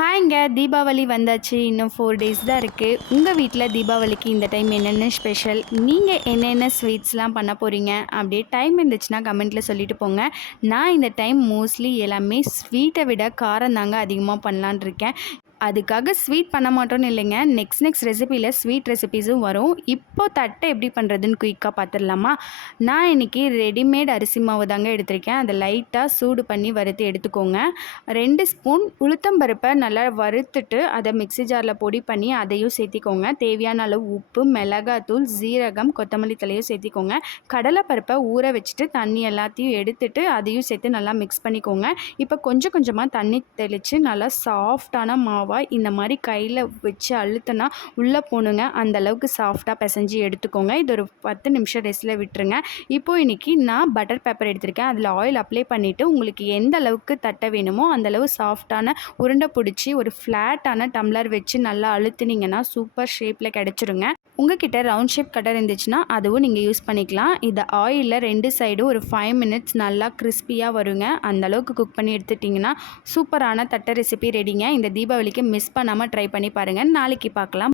ஹாய்ங்க தீபாவளி வந்தாச்சு. இன்னும் four days தான் இருக்குது உங்கள் வீட்டில் தீபாவளிக்கு இந்த டைம் என்னென்ன ஸ்பெஷல் நீங்கள் என்னென்ன ஸ்வீட்ஸ்லாம் பண்ண போகிறீங்க அப்படியே டைம் இருந்துச்சுன்னா கமெண்ட்டில் சொல்லிட்டு போங்க. நான் இந்த டைம் மோஸ்ட்லி எல்லாமே ஸ்வீட்டை விட காரம் தாங்க அதிகமாக பண்ணலான் இருக்கேன். அதுக்காக ஸ்வீட் பண்ண மாட்டோம்னு இல்லைங்க. நெக்ஸ்ட் நெக்ஸ்ட் ரெசிபியில் ஸ்வீட் ரெசிபீஸும் வரும். இப்போ தட்டை எப்படி பண்ணுறதுன்னு குயிக்காக பார்த்துடலாமா நான் இன்றைக்கி ரெடிமேட் அரிசி மாவு தாங்க எடுத்திருக்கேன். அதை லைட்டாக சூடு பண்ணி வறுத்து எடுத்துக்கோங்க. ரெண்டு ஸ்பூன் உளுத்தம்பருப்பை நல்லா வறுத்துட்டு அதை மிக்ஸி ஜாரில் பொடி பண்ணி அதையும் சேர்த்திக்கோங்க. தேவையான அளவு உப்பு மிளகாத்தூள் ஜீரகம் கொத்தமல்லி தலையும் சேர்த்திக்கோங்க. கடலைப்பருப்பை ஊற வச்சுட்டு தண்ணி எல்லாத்தையும் எடுத்துட்டு அதையும் சேர்த்து நல்லா மிக்ஸ் பண்ணிக்கோங்க. இப்போ கொஞ்சம் கொஞ்சமாக தண்ணி தெளித்து நல்லா சாஃப்டான மாவாக இந்த மாதிரி கையில் வச்சு அழுத்தினா உள்ளே போகணுங்க அந்த அளவுக்கு சாஃப்டாக பிசைஞ்சு எடுத்துக்கோங்க. இது ஒரு பத்து நிமிஷம் ரெஸ்ட்டில் விட்டுருங்க. இப்போ இன்றைக்கி நான் பட்டர் பேப்பர் எடுத்திருக்கேன். அதில் ஆயில் அப்ளை பண்ணிவிட்டு உங்களுக்கு எந்த அளவுக்கு தட்ட வேணுமோ அந்தளவு சாஃப்டான உருண்டை பிடிச்சி ஒரு ஃப்ளாட்டான டம்ளர் வச்சு நல்லா அழுத்துனீங்கன்னா சூப்பர் ஷேப்பில் கிடச்சிருங்க. உங்ககிட்ட ரவுண்ட் ஷேப் கட்டர் இருந்துச்சுன்னா அதுவும் நீங்கள் யூஸ் பண்ணிக்கலாம். இதை ஆயிலில் ரெண்டு சைடும் ஒரு ஃபைவ் மினிட்ஸ் நல்லா கிறிஸ்பியாக வருங்க. அந்தளவுக்கு குக் பண்ணி எடுத்துட்டிங்கன்னா சூப்பரான தட்டை ரெசிபி ரெடிங்க இந்த தீபாவளிக்கு மிஸ் பண்ணாமல் ட்ரை பண்ணி பாருங்கள் நாளைக்கு பார்க்கலாம்